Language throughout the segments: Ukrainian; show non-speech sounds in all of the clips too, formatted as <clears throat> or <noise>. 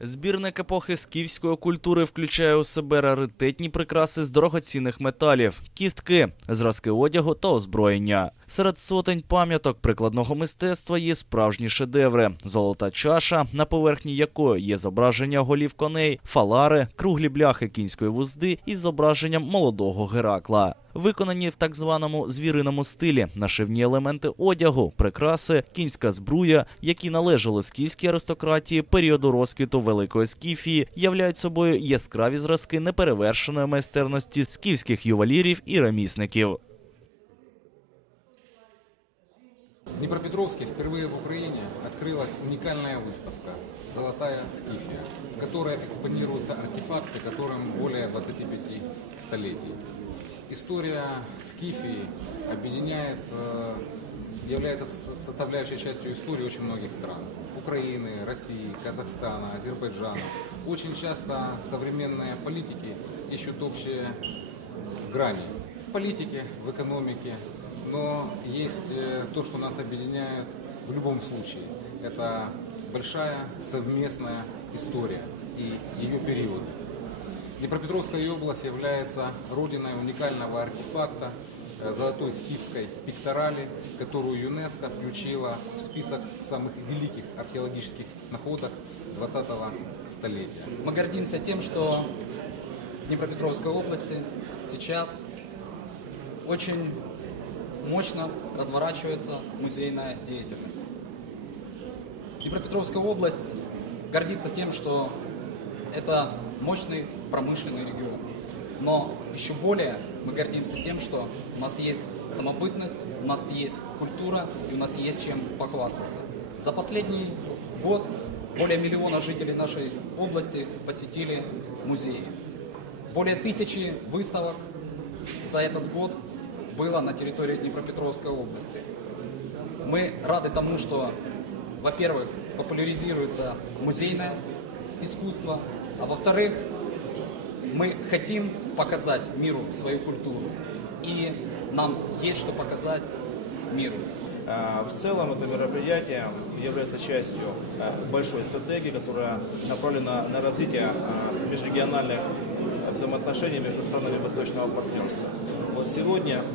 Збірник епохи скіфської культури включає у себе раритетні прикраси з дорогоцінних металів, кістки, зразки одягу та озброєння. Серед сотень пам'яток прикладного мистецтва є справжні шедеври: золота чаша, на поверхні якої є зображення голів коней, фалари, круглі бляхи кінської вузди із зображенням молодого Геракла Виконані в так званому звіриному стилі нашивні елементи одягу, прикраси, кінська збруя, які належали скіфській аристократії періоду розквіту Великої Скіфії, являють собою яскраві зразки неперевершеної майстерності скіфських ювелірів і ремісників. В Днепропетровске впервые в Украине открылась уникальная выставка «Золотая Скифия», в которой экспонируются артефакты, которым более 25 столетий. История Скифии объединяет, э, является со- составляющей частью истории очень многих стран. Украины, России, Казахстана, Азербайджана. Очень часто современные политики ищут общие грани в политике, в экономике, но есть э, то, что нас объединяет в любом случае. Это большая совместная история и ее период. Днепропетровская область является родиной уникального артефакта э, золотой скифской пикторали, которую ЮНЕСКО включила в список самых великих археологических находок 20-го столетия. Мы гордимся тем, что в Днепропетровской области сейчас очень мощно разворачивается музейная деятельность. Днепропетровская область гордится тем, что это мощный промышленный регион. Но еще более мы гордимся тем, что у нас есть самобытность, у нас есть культура и у нас есть чем похвастаться. За последний год более миллиона жителей нашей области посетили музеи. Более тысячи выставок за этот год было на территории Днепропетровской области. Мы рады тому, что, во-первых, популяризируется музейное искусство, а во-вторых, мы хотим показать миру свою культуру. И нам есть что показать миру. А, В целом это мероприятие является частью а, большой стратегии, которая направлена на развитие а, межрегиональных взаимоотношений между странами Восточного партнерства. Вот сегодня <clears throat>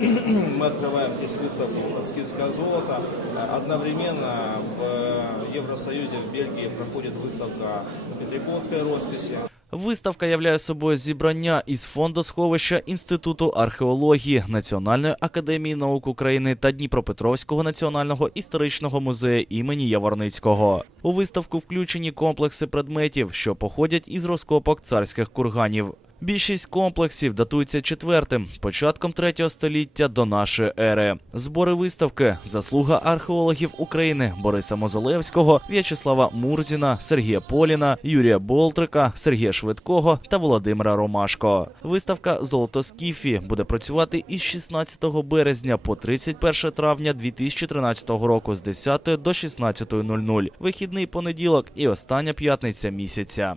мы открываем здесь выставку «Скифское золото». А, Одновременно в Евросоюзе, в Бельгии проходит выставка Петриковской росписи. Виставка являє собою зібрання із фондосховища Інституту археології Національної академії наук України та Дніпропетровського національного історичного музею імені Яворницького. У виставку включені комплекси предметів, що походять із розкопок царських курганів. Більшість комплексів датуються четвертим, початком третього століття до нашої ери. Збори виставки заслуга археологів України Бориса Мозолевського, В'ячеслава Мурзіна, Сергія Поліна, Юрія Болтрика, Сергія Швидкого та Володимира Ромашко. Виставка Золото Скіфі буде працювати із 16 березня по 31 травня 2013 року з 10 до 16.00. Вихідний понеділок і остання п'ятниця місяця.